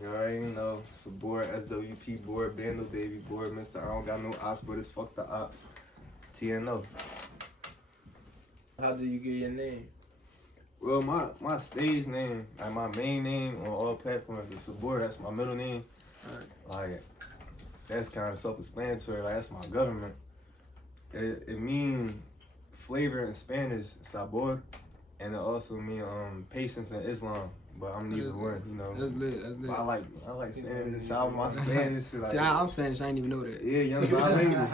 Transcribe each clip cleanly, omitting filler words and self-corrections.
You already know. Support, swpbor, bando baby boy, Mr. I don't got no ops, but it's fuck the op. TNO. How do you get your name? Well, my stage name, like my main name on all platforms is Sabor. That's my middle name. Like, that's kind of self-explanatory. Like, that's my government. It means flavor in Spanish, sabor, and it also means patience in Islam. But I'm neither one, you know. That's lit. That's lit. I like Spanish. Shout out my Spanish. Like, see, I'm Spanish. I didn't even know that. Yeah, young bilingual.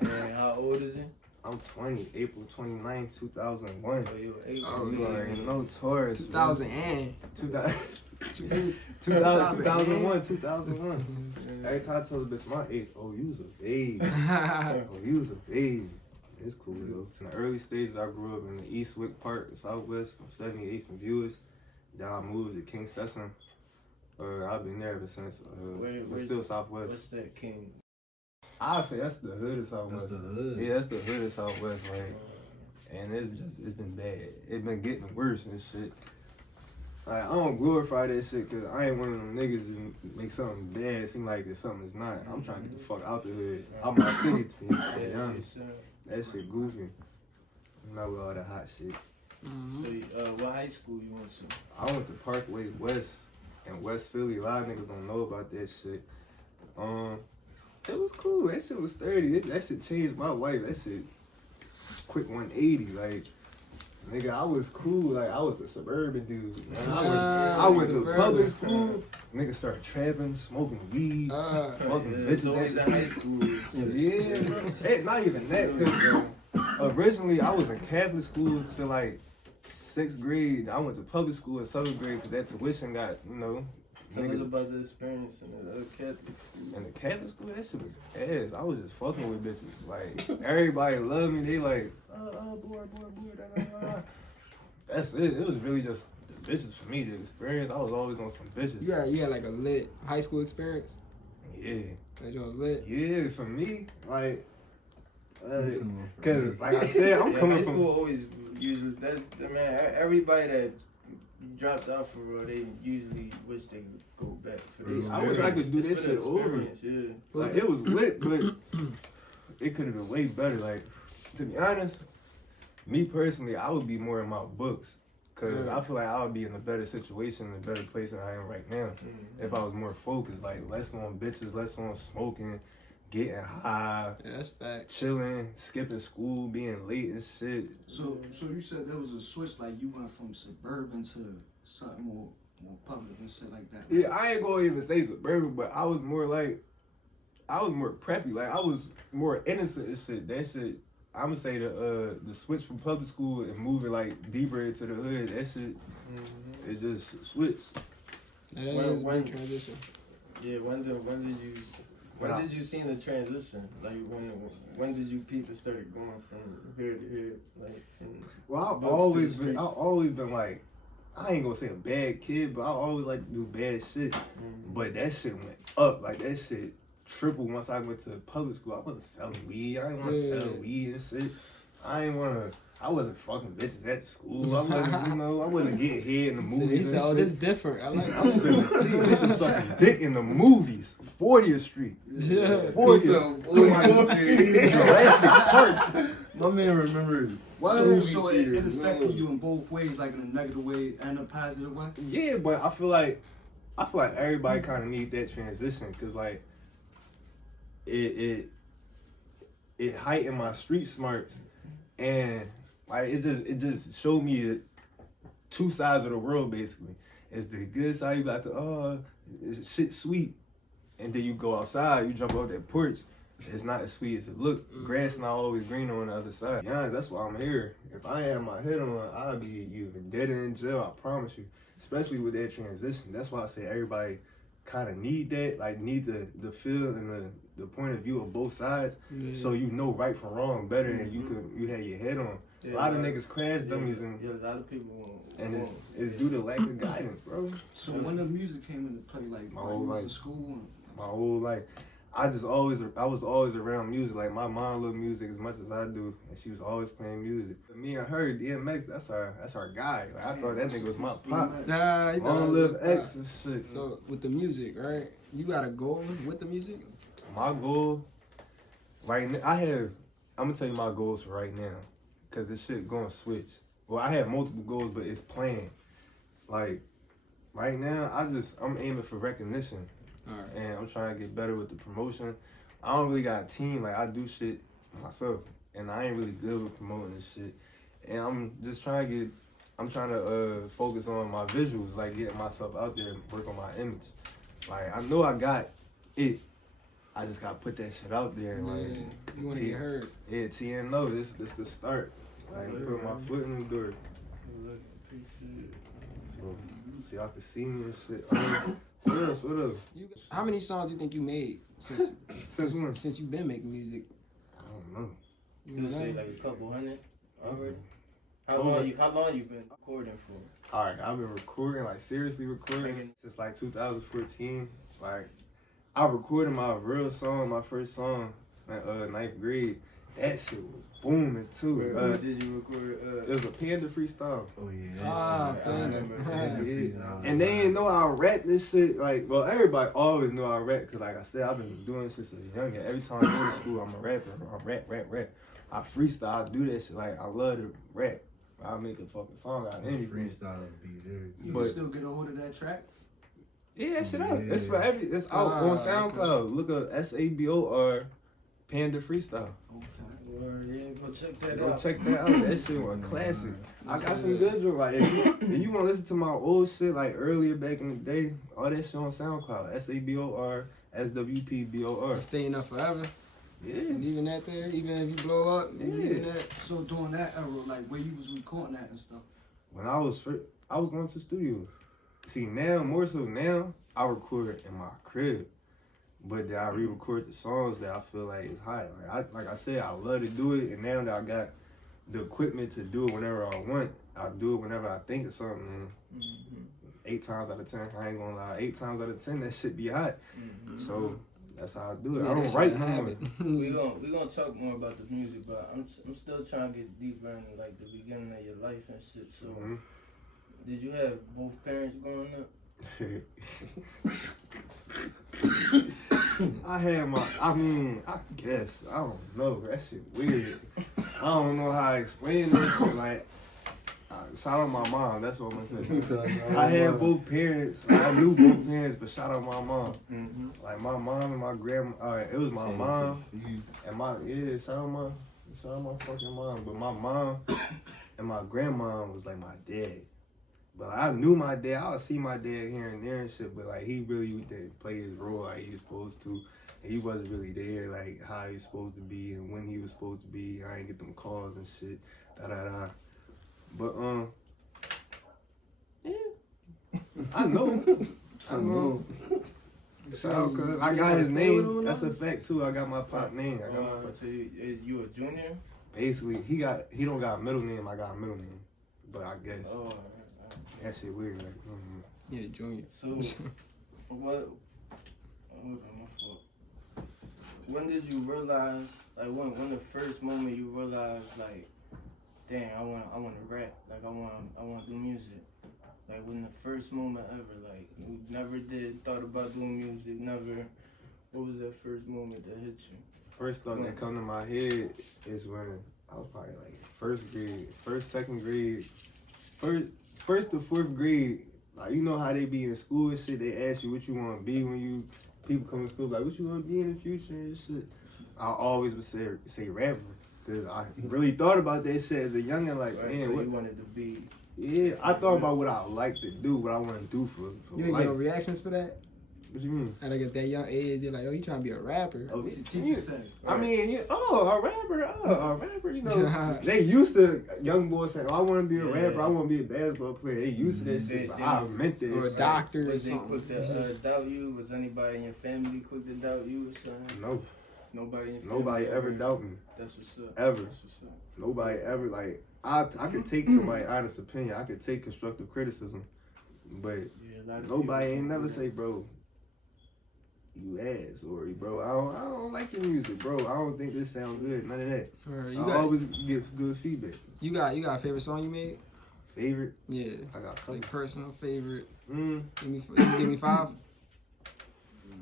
And how old is you? I'm 20, April 29th, 2001. Oh, you 8. Oh, You yeah. already know Taurus. 2000 and 2001. Every time I tell a bitch my age, oh, you was a baby. Oh, you was a baby. It's cool though. In the early stages, I grew up in the Eastwick Park, Southwest, from 78th and Viewers. Then I moved to King Sessom. I've been there ever since. But still Southwest. What's that, King? I'd say that's the hood of Southwest. That's the hood. Yeah, that's the hood of Southwest, like, and it's been bad. It's been getting worse and shit. Like, I don't glorify that shit because I ain't one of them niggas that make something bad seem like it's something it's not. I'm trying to get the fuck out the hood, out my city, to be honest. That shit goofy. I'm not with all that hot shit. So, what high school you went to? I went to Parkway West in West Philly. A lot of niggas don't know about that shit. It was cool. That shit was 30. That shit changed my life. That shit quick 180. Like, nigga, I was cool. Like, I was a suburban dude. Man. I went to public school. Niggas started trapping, smoking weed, fucking bitches. Always in high school. Yeah, bro. Not even that. Cause originally I was in Catholic school till like 6th grade. I went to public school in 7th grade because that tuition got, you know. Tell us about the experience in the Catholic school. In the Catholic school, that shit was ass. I was just fucking with bitches. Like, everybody loved me. They like, boy, da, da, da. That's it. It was really just the bitches for me. The experience, I was always on some bitches. You had like a lit high school experience? Yeah. That you was lit? Yeah, for me, like, cause like I said, I'm coming high from. school always usually man. Everybody that dropped out for real, they usually wish they could go back for this. I wish I could do this shit over. Yeah. Like, it was lit, but it could have been way better. Like, to be honest, me personally, I would be more in my books. Cause I feel like I would be in a better situation, a better place than I am right now. If I was more focused, like less on bitches, less on smoking, getting high, Yeah, that's fact. chilling, skipping school, being late and shit. So you said there was a switch, like you went from suburban to something more public and shit like that. Yeah, I ain't gonna even say suburban, but I was more preppy. Like, I was more innocent and shit. That shit, I'm gonna say the switch from public school and moving like deeper into the hood. That shit, it just switched. Yeah, that is a big transition. Yeah, when did you see the transition? Like when did you people started going from here to here? Like, Well, I've always been like, I ain't gonna say a bad kid, but I always like to do bad shit. But that shit went up. Like, that shit tripled once I went to public school. I wasn't selling weed. I didn't want to sell weed and shit. I wasn't fucking bitches at the school. I wasn't, I wasn't getting head in the movies. He said, this different. I like I'm spending bitches sucking dick in the movies. 40th Street. Yeah. 40th. Jurassic Park. My man remembered. So it affected you in both ways, like in a negative way and a positive way. Yeah, but I feel like everybody kind of need that transition because like it heightened my street smarts and like it just showed me two sides of the world basically. It's the good side, you got the shit sweet, and then you go outside, you jump off that porch. It's not as sweet as it look. Grass not always greener on the other side. Yeah, that's why I'm here. If I had my head on, I'd be even dead in jail, I promise you. Especially with that transition. That's why I say everybody kind of need that, like need the feel and the point of view of both sides, so you know right from wrong better and you had your head on. Yeah, a lot of niggas crash dummies and a lot of people won't. And it's due to lack of guidance, bro. So when the music came into play, like my whole was life. in school, my whole life. I was always around music. Like my mom loved music as much as I do, and she was always playing music. Me and her, DMX, that's our guy. Like, I thought that nigga was my pop. Nah, you Long thought- live X and shit. So with the music, right? You got a goal with the music? My goal, right now, I'm gonna tell you my goals for right now, cause this shit gonna switch. Well, I have multiple goals, but it's planned. Like right now, I'm aiming for recognition. All right. And I'm trying to get better with the promotion. I don't really got a team. Like, I do shit myself, and I ain't really good with promoting this shit. And I'm just trying to focus on my visuals, like getting myself out there and work on my image. Like, I know I got it. I just gotta put that shit out there. And, like, You want to get heard. Yeah, TN know this the start. Like, put my foot in the door. So y'all can see me and shit. What else? How many songs do you think you made since when? since you've been making music? I don't know. You say like a couple hundred already? How Oh, long you been recording for? All right, I've been recording, like seriously recording since like 2014. Like, I recorded my real song, my first song, in ninth grade. That shit was booming too. Where did you record? It was a Panda freestyle. Oh yeah. Ah, I remember. Yeah. And they didn't know I rap this shit. Like, well, everybody always knew I rap because, like I said, I've been doing this since a youngin. Every time I go to school, I'm a rapper. I rap. I freestyle. I do that shit. Like, I love to rap. I'll make a fucking song out of anything. Freestyle be there. You But- can still get a hold of that track? Yeah, that shit up. Yeah. It's for it's out on SoundCloud. Look up SABOR Panda Freestyle. Okay. Yeah, go check that Go out. check that out. That shit was classic. I got some good joke. Like, if you want to listen to my old shit, like earlier back in the day, all that shit on SoundCloud. SABOR SWPBOR. Staying up forever. Yeah. Leaving that there, even if you blow up, Yeah. leaving that. So during that era, like where you was recording that and stuff. When I was going to the studio. See, now, more so now, I record in my crib. But then I re-record the songs that I feel like is hot. Like I said, I love to do it, and now that I got the equipment to do it whenever I want, I do it whenever I think of something. And 8 times out of 10, I ain't gonna lie, 8 times out of 10, that shit be hot. So that's how I do it. Yeah, I don't that write shit no more. habit. We gonna talk more about the music, but I'm still trying to get deeper in like the beginning of your life and shit. So, Mhm. did you have both parents growing up? I guess. I don't know. That shit weird. I don't know how to explain this shit. Like, shout out my mom. That's what I'm gonna say. I had both parents. I knew both parents, but shout out my mom. Mm-hmm. Like, my mom and my grandma. Alright, it was my mom and shout out my fucking mom. But my mom and my grandma was like my dad. But I knew my dad. I would see my dad here and there and shit, but like he really didn't play his role like he was supposed to. And he wasn't really there like how he was supposed to be and when he was supposed to be. I ain't get them calls and shit. But yeah. I know. Shout out, cause I got his name. That's a fact too. I got my pop name. I got my pop. So you a junior? Basically, he don't got a middle name. I got a middle name. But I guess Oh. that shit weird. Like, Yeah, junior. So, what? Oh, my fault. When did you realize? Like, when the first moment you realized, like, dang, I want to rap. Like, I want to do music. Like, when the first moment ever, like, you never thought about doing music. Never. What was that first moment that hit you? First thought that come to my head is when I was probably like second grade, first to fourth grade. Like, you know how they be in school and shit. They ask you what you want to be when people come to school. Like, what you want to be in the future and shit. I always would say rapper. Cause I really thought about that shit as a youngin'. Like, Right, man, so what? you wanted to be. Yeah, I thought about what I like to do, what I want to do for You ain't life. get no reactions for that? What you mean? And like at that young age, they're like, oh, you trying to be a rapper? Oh, What the teacher said? I mean, a rapper, you know. They used to, young boys saying, oh, I want to be a rapper, I want to be a basketball player. They used to that shit, but I meant that Or a shit. doctor or Was they something. quick to doubt you? Was anybody in your family quick to doubt you or something? No, Nobody in your family? nobody ever doubt me. That's what's up. Ever. That's what's up. Nobody ever, like, I could take somebody's honest opinion. I could take constructive criticism. But Yeah, a lot of nobody people ain't never do say, bro, you ass, or bro, I don't like your music, bro. I don't think this sounds good. None of that. Alright, I always get good feedback. you got a favorite song you made? Favorite? Yeah. I got a couple. Like personal favorite. Mm, Give me 5.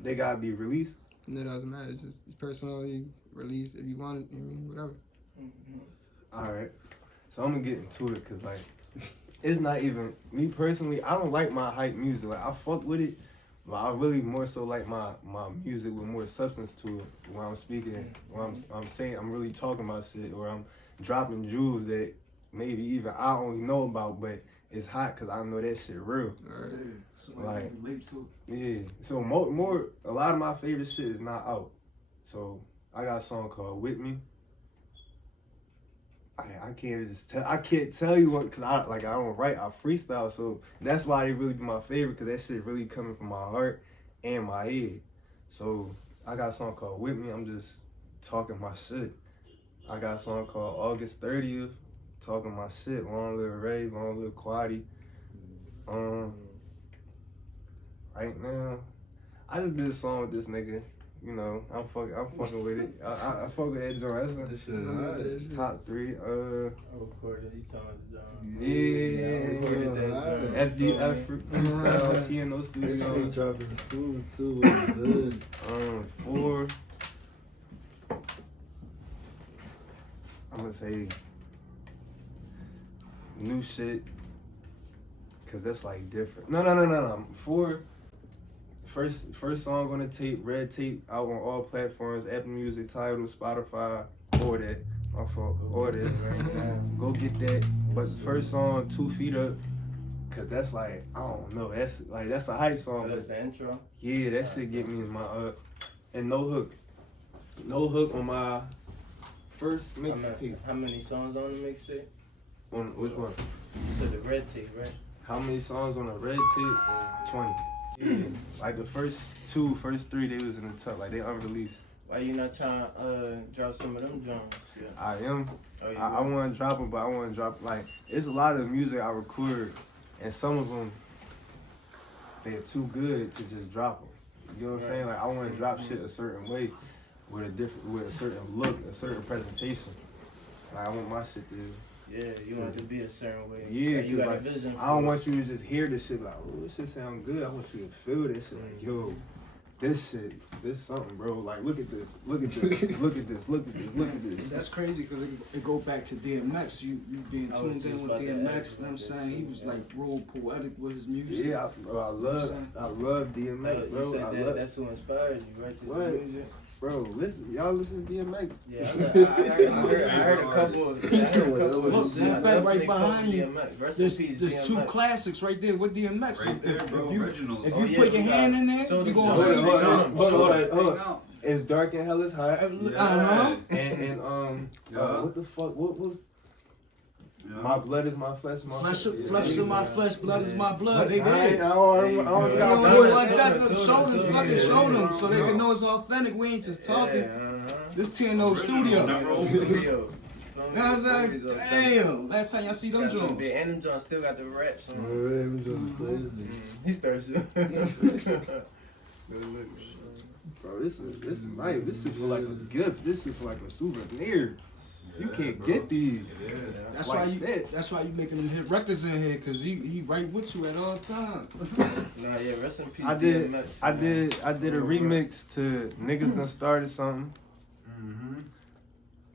they gotta be released. No, it doesn't matter. It's just personally release if you want it. I mean, whatever. All right. So I'm gonna get into it, cause like, it's not even me personally. I don't like my hype music. Like I fuck with it, but I really more so like my music with more substance to it. When I'm speaking, when I'm saying I'm really talking about shit, or I'm dropping jewels that maybe even I only know about, but it's hot cause I know that shit real. Alright. Somebody can relate to it. Yeah. So a lot of my favorite shit is not out. So I got a song called "With Me." I can't tell you what, cause I don't write, I freestyle, so that's why it really be my favorite, cause that shit really coming from my heart and my head. So I got a song called "With Me." I'm just talking my shit. I got a song called "August 30th," talking my shit. Long Live Ray, Long Live Quaddy. Right now, I just did a song with this nigga. You know, I'm fucking with it. I fuck with that joint. That's a top 3. I recorded. You talking about Yeah. FDF freestyle, TNO They Studio. dropping the school too. It was good. 4. I'm gonna say new shit, cause that's like different. No. 4. First song on the tape, Red Tape, out on all platforms, Apple Music, Tidal, Spotify, all that. My fault, all that. Go get that. But the first song, 2 Feet Up, cause that's like, I don't know, that's a hype song. So that's the intro? Yeah, that shit get me in my and no hook. No hook on my first mixtape. How many songs on the mixtape? On which one? You said the Red Tape, right? How many songs on the Red Tape? 20. Yeah. Like the first 3, they was in the top, like they unreleased. Why you not trying to drop some of them joints? Yeah. I am. Oh, you I want to drop them, but I want to drop, like, it's a lot of music I record, and some of them, they're too good to just drop them. You know what I'm saying? Like, I want to drop shit a certain way, with a certain look, a certain presentation. Like, I want my shit to. Yeah, you want it to be a certain way. Yeah, like, you got like, a vision. I don't want you to just hear this shit like, oh, this shit sound good. I want you to feel this shit like, yo, this something, bro. Like, look at this, look at this, look at this, look at this, look at this. That's crazy because it go back to DMX. You being tuned in with DMX. You know what I'm saying? He was like real poetic with his music. Yeah, I love DMX, bro. You said that's who inspired you, right? To What? the music? Bro, y'all listen to DMX. Yeah, I heard a couple of Look, right behind you. There's There's 2 classics right there with DMX. Right there, bro. Originals. If you put your hand in there, you gonna Hold see on, it. hold on. It's dark and hell is hot. Uh-huh. And what the fuck? What was? My blood is my flesh, Flesh is my flesh, blood is my blood. They I did. don't You got don't blood. know what type of show them, fucking show them, so they can know it's authentic. We ain't just talking. This TNO studio. You know what I'm saying? Damn. Last time y'all see them Jones. And them Jones still got the raps on. Alright, we just playing He starts. Bro, this is nice. This shit feel like a gift. This shit feel like a souvenir. You can't get these. That's like why you. that. That's why you making them hit records in here, cause he right with you at all times. Nah, yeah, rest in peace. I did DMX, a man. remix to Niggas Done Started Something.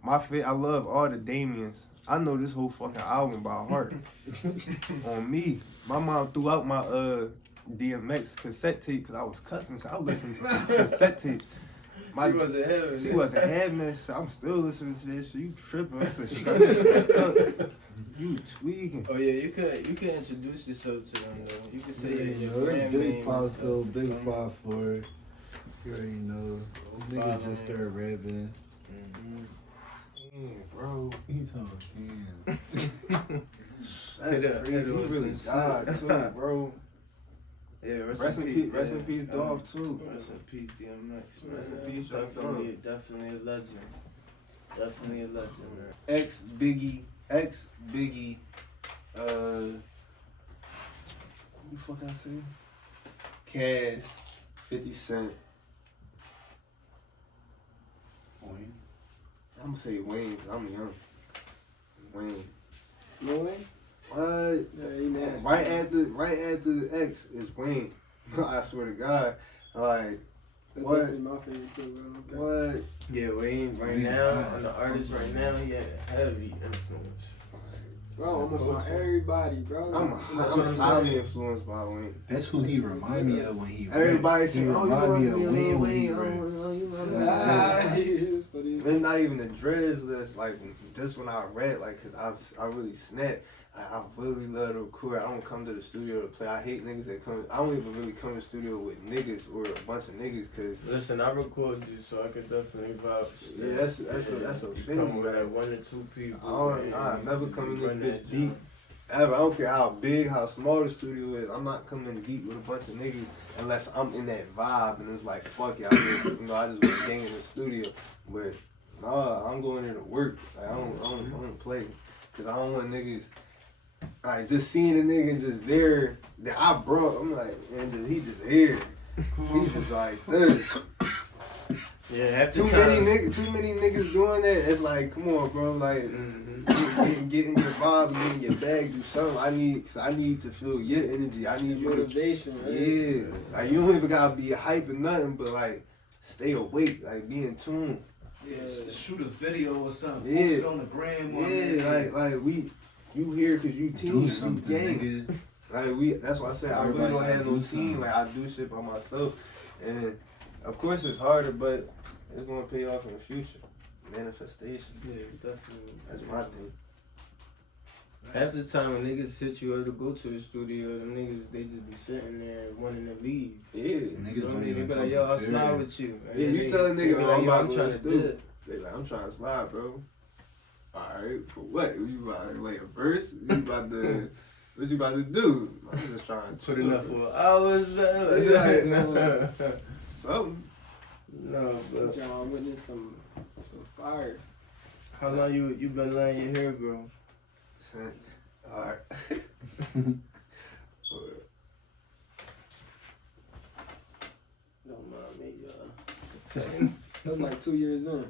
I love all the Damians. I know this whole fucking album by heart. On me. My mom threw out my DMX cassette tape because I was cussing, so I was listening to cassette tapes. She wasn't having that shit. I'm still listening to this shit. You tripping. I said, shut the fuck up. You tweaking. Oh yeah, you could introduce yourself to them though. You could say your It's brand big name. pop and though, stuff. big 5-4. You already know. Nigga just started rapping. Damn, bro. He's talking. That's crazy. He really died too, bro. Yeah, Rest in peace, Dolph too. Rest in peace, DMX. Man. Rest in peace, Definitely a legend. Definitely a legend, man. Ex Biggie, who the fuck I say? Cass, 50 Cent, I'm gonna say Wayne, 'cause I'm young. Wayne. No way? What? Yeah, he nasty. Right after X is Wayne. I swear to God. Like, That's what? definitely my favorite too, bro. Okay. What? Yeah, Wayne right now, and the artist right now, he had a heavy influence. Bro, almost on everybody, bro. I'm highly influenced by Wayne. That's who he remind me of when he Everybody he say, oh, remind me you of remind me Wayne of when he Wayne. rap. Oh, you remind me of Ah, Wayne. he is, but he's It's not even the dreads that's like, just when I rap, like, cause I really snap. I really love to record. I don't come to the studio to play. I hate niggas that come. I don't even really come to the studio with niggas or a bunch of niggas, cause Listen, I record you, so I could definitely vouch. yeah, that's a You thing. come with Like, 1 or 2 people. I never come in run this that bitch deep. job. Ever. I don't care how big, how small the studio is. I'm not coming in deep with a bunch of niggas unless I'm in that vibe and it's like, fuck it, I just want to gang in the studio. But nah, I'm going there to work. Like, I don't play, cause I don't want niggas. Like, just seeing a nigga just there that I brought. I'm like, man, he just here. He's just like this. Yeah, half the Too time. many niggas doing that. It's like, come on, bro. Like, get in your vibe, get in your bag, do something. I need to feel your energy. I need you to, motivation, right? yeah. Like, you don't even gotta be hype or nothing, but like, stay awake, like, be in tune. Yeah, shoot a video or something. Yeah. Post it on the gram. You here because you team, Do you something, gang. nigga. Like, that's why I said I really Everybody don't have gotta no do team. something. Like, I do shit by myself, and of course it's harder, but it's gonna pay off in the future. Manifestation. Yeah, definitely. That's my thing. Half the time when niggas hit you up to go to the studio, them niggas, they just be sitting there wanting to leave. Yeah. Niggas don't They even be come like, yo, I'll prepared. slide with you. And Yeah, then you tell a they nigga, be oh, like, I'm yo, about I'm to trying go to to dip. They like, I'm trying to slide, bro. Alright, for what? You about to lay a verse? You about to, what you about to do? I'm just trying to Put chill, enough bro. for hours. Something. No, but Y'all witness some fire. how long you been letting your hair grow? Alright. Don't mind me, That was like 2 years in.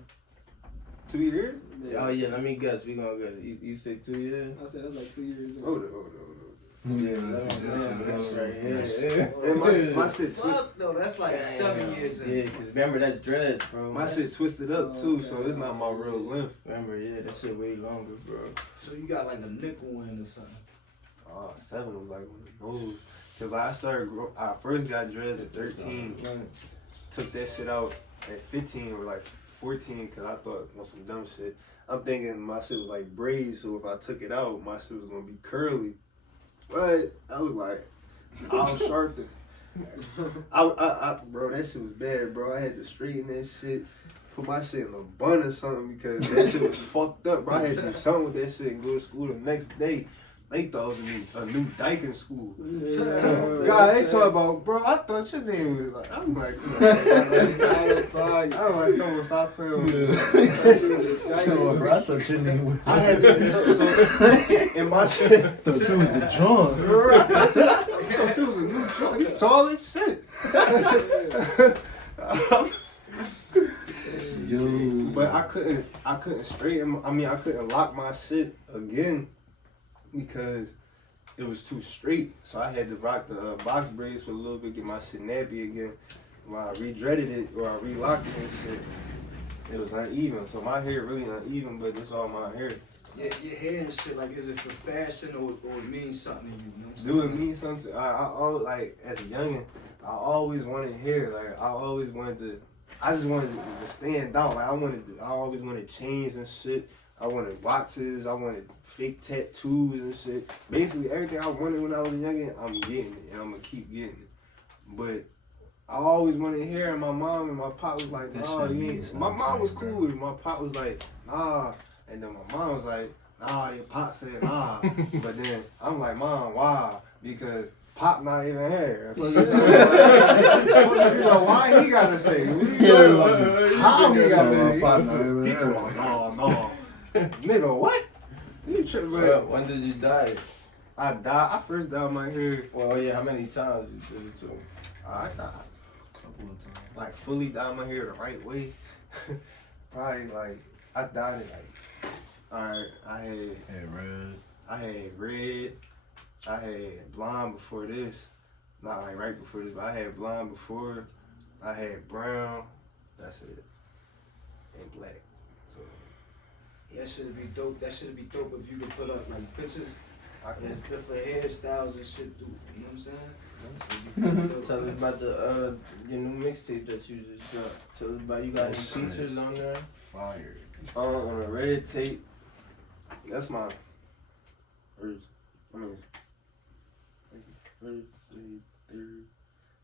2 years? Oh yeah, let me guess. We gonna get it. You say 2 years? I said that's like 2 years in. Hold on. Yeah, that's right. Yeah. And my shit Fuck no, that's like 7 years in. Yeah, cause remember that's dreads, bro. my shit twisted up too, so it's not my real length. Remember, yeah, that shit way longer, bro. So you got like a nickel in or something. 7 was like one of those. Cause I first got dreads at 13. Took that shit out at 15 or like 14 cause I thought on some dumb shit. I'm thinking my shit was like braids, so if I took it out, my shit was gonna be curly. But I was like, Al Sharpton. Bro, that shit was bad, bro. I had to straighten that shit, put my shit in a bun or something because that shit was fucked up, bro. I had to do something with that shit and go to school the next day. They thought it was a new dyke in school. God, they talk about, bro, I thought your name was like, I'm like, come on. I'm like, come on, stop playing with me. Bro, I thought your name was. I had to, so in my shit, I thought you was the John. I thought you was a new John. You tall as shit. Yo. But I couldn't straighten. I couldn't lock my shit again because it was too straight. So I had to rock the box braids for a little bit, get my shit nappy again. When I re-dreaded it or I re-locked it and shit, it was uneven. So my hair really uneven, but it's all my hair. Yeah, your hair and shit, like, is it for fashion or it means something to you? You know what I'm Do it saying? mean something? I always, like, as a youngin', I always wanted hair. Like, I just wanted to stand out. Like, I always wanted chains and shit. I wanted watches. I wanted fake tattoos and shit. Basically, everything I wanted when I was a youngin', I'm getting it, and I'm gonna keep getting it. But I always wanted hair, and my mom and my pop was like, nah, you ain't. My mom was cool with it. My pop was like, nah. And then my mom was like, nah, your pop said nah. But then I'm like, Mom, why? Because Pop not even here. Why he gotta say? How he gotta say? Pop not even He here. told me, no. Nigga, what? You tripping, man? When did you dye it? I first dyed my hair. Well, yeah, how many times you did it to? I dyed, Couple of times. like fully dyed my hair the right way. Probably like, I died it like, alright, I had red, I had blonde before this. Not like right before this, but I had blonde before. I had brown. That's it. And black. So Yeah, that should be dope. That should be dope if you could put up like pictures. I can. There's different hairstyles and shit. You know what I'm saying? Tell us about your new mixtape that you just dropped. Tell us about you got any features on there. Fire. On a red tape. That's my first.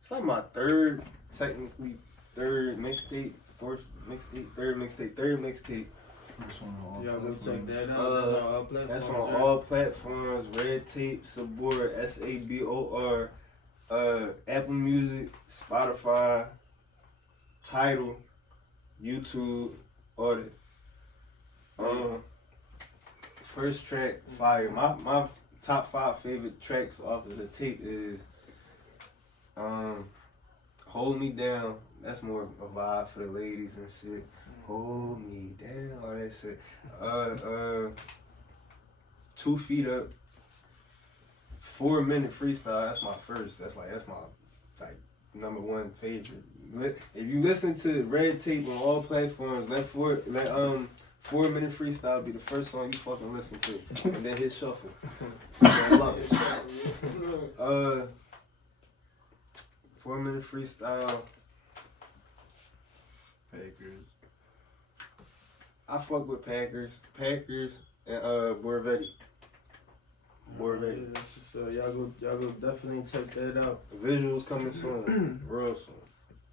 It's like my third, technically third mixtape, third mixtape. Y'all go check that out. That's on all platforms. Red Tape, swpbor, SABOR, Apple Music, Spotify, Tidal, YouTube, all that. First track, fire. My top 5 favorite tracks off of the tape is Hold Me Down. That's more of a vibe for the ladies and shit. Hold me down, all that shit. 2 Feet Up. 4-minute freestyle. That's my first. That's my number 1 favorite. If you listen to Red Tape on all platforms, let 4-minute freestyle be the first song you fucking listen to, and then hit shuffle. I love it. 4-minute freestyle. Packers. I fuck with Packers, and Borvetti. So y'all go definitely check that out. The visuals coming soon, real soon.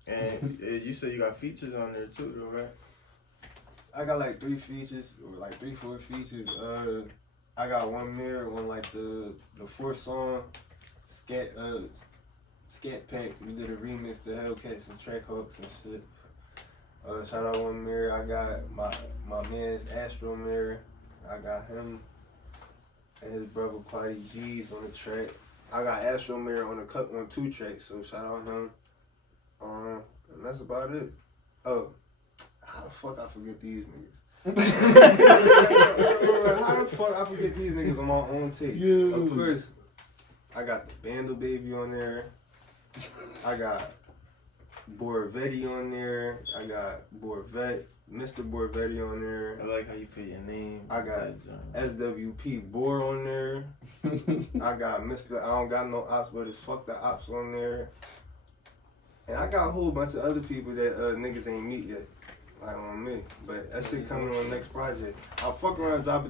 And you said you got features on there too, though, right? I got like 3 features, or like 3-4 features. I got one mirror on like the 4th song, Scat Pack. We did a remix to Hellcats and Trackhawks and shit. Shout out one mirror. I got my man's Astro Mirror. I got him and his brother Quaddy G's on the track. I got Astro Mirror on 2 tracks, so shout out him. And that's about it. Oh, how the fuck I forget these niggas? How the fuck I forget these niggas on my own tape? Yeah. Of course, I got the Bandle Baby on there. I got Borvetti on there. I got Mr. Borvetti on there. I like how you put your name. I got swpbor on there. I got Mr. I don't got no ops, but it's fuck the ops on there. And I got a whole bunch of other people that niggas ain't meet yet, like on me. But that shit coming on the next project. I'll fuck around and drop a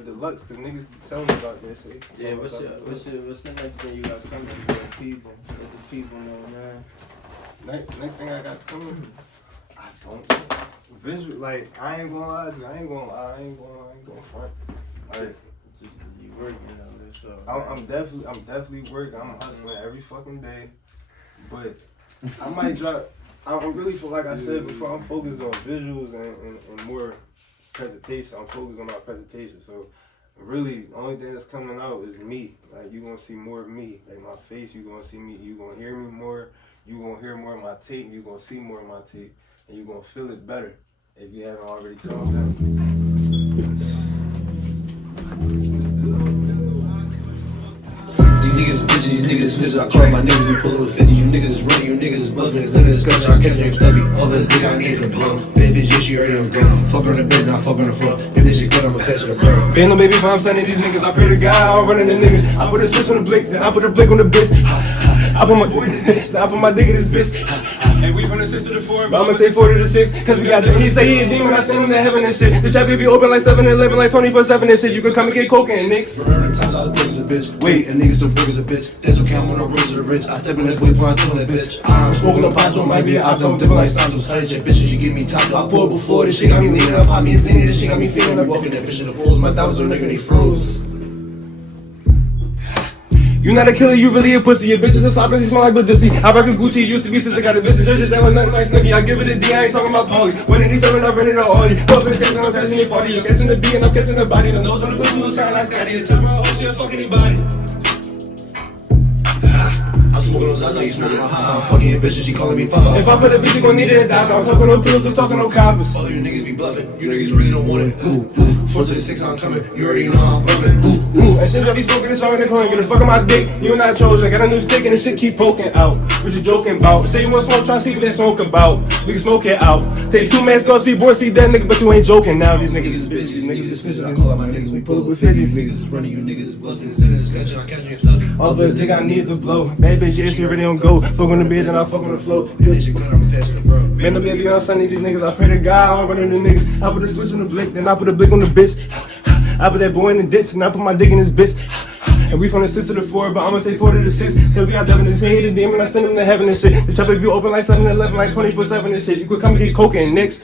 deluxe, cause niggas tell me about that shit. Yeah, what's the next thing you got coming for the people? Let the people know, man. Next thing I got coming, I don't know. Visual, like I ain't gonna lie to you. I ain't gonna front. Like, just you working on this stuff. I'm definitely working. I'm hustling every fucking day, but I might drop. I really feel like I said before. I'm focused on visuals and more presentation. I'm focused on my presentation. So really, the only thing that's coming out is me. Like you gonna see more of me. Like my face. You gonna see me. You gonna hear me more. You gonna hear more of my tape. You gonna see more of my tape, and you gonna feel it better if you haven't already told them. These niggas snitches, I call my niggas, we pull up 50. You niggas is running, you niggas is bugging. It's under discussion, I catch you stubby. All this nigga, I need to blow. Bad bitch, yeah, she already on go. Fuck her on the bed, now fuck on the floor. If this shit cut, I'ma pass it to her. Band baby, but I'm sending these niggas. I pray to God, I'm running the niggas. I put a switch on the blick, then I put a blick on the bitch. I put my dick in this bitch. And we from the 6 to the 4, but I'ma say 4 to the 6. Cause we got the, he say he a demon, I send him to heaven and shit. The trap be open like 7-11, like 24/7 and shit. You can come and get coke and nicks. For her, the times I was broke as a bitch. Wait, and niggas still broke as a bitch. That's okay, I'm on the road to the rich. I step in that boy, point to that bitch. I'm smoking a pot, so it might be I don't dip like Santos. Honey chick bitches, you give me top. I poured before, this shit got me leaning up. Hot me and Zini, this shit got me feeling up. Walking that bitch in the pools, my diamonds are nigga, they froze. You not a killer, you really a pussy. Your bitches a sloppy, she smell like Badussi. I rock a Gucci, used to be since I got a bitch. Jersey, that was nothing like Snooki. I give it a D, I ain't talking about Paulie. 187, I rented an Audi. Puff in the bitch, and I'm catching your party. I'm catching the B, and I'm catching the body. The nose on the pussy, no sound like Scotty. The top of my hoe, she'll fuck anybody. I'm smoking those I know you smoking my high. I'm fucking your bitch and she calling me papa. If I put a bitch, you gon' need it. I'm talking no pills, I'm talking no coppers. All you niggas be bluffing. You niggas really don't want it. Ooh, ooh. 4 to the 6, I'm coming. You already know I'm bumming. Ooh, ooh. And since I be smoking this song in the corner, get the fuck on my dick. You not chosen. Got a new stick and this shit keep poking out. What you joking about? Say you want smoke, try to see what they smoke about. We can smoke it out. Take 2 masks off, see boy, see that nigga, but you ain't joking now. These niggas is bitches. These niggas is bitches. I call out my niggas. We pull up with 50. You niggas is running. You niggas is bluffing. Instead of discussion, I'm catching your stuff. All of us think I need to blow. Bad bitch, yeah, she already on go. Fuck on the bed and I fuck on the floor. If this shit good, I'ma pass it to bro. Man, the baby on Sunday, these niggas, I pray to God, I don't run into niggas. I put the switch on the blick, then I put the blick on the bitch. I put that boy in the ditch, and I put my dick in his bitch. And we from the 6 to the 4, but I'ma say 4 to the 6. Cause we got devil in his head, the demon, I send him to heaven and shit. The traffic be open like 7-11, like 24/7 and shit. You could come and get coke and nicks.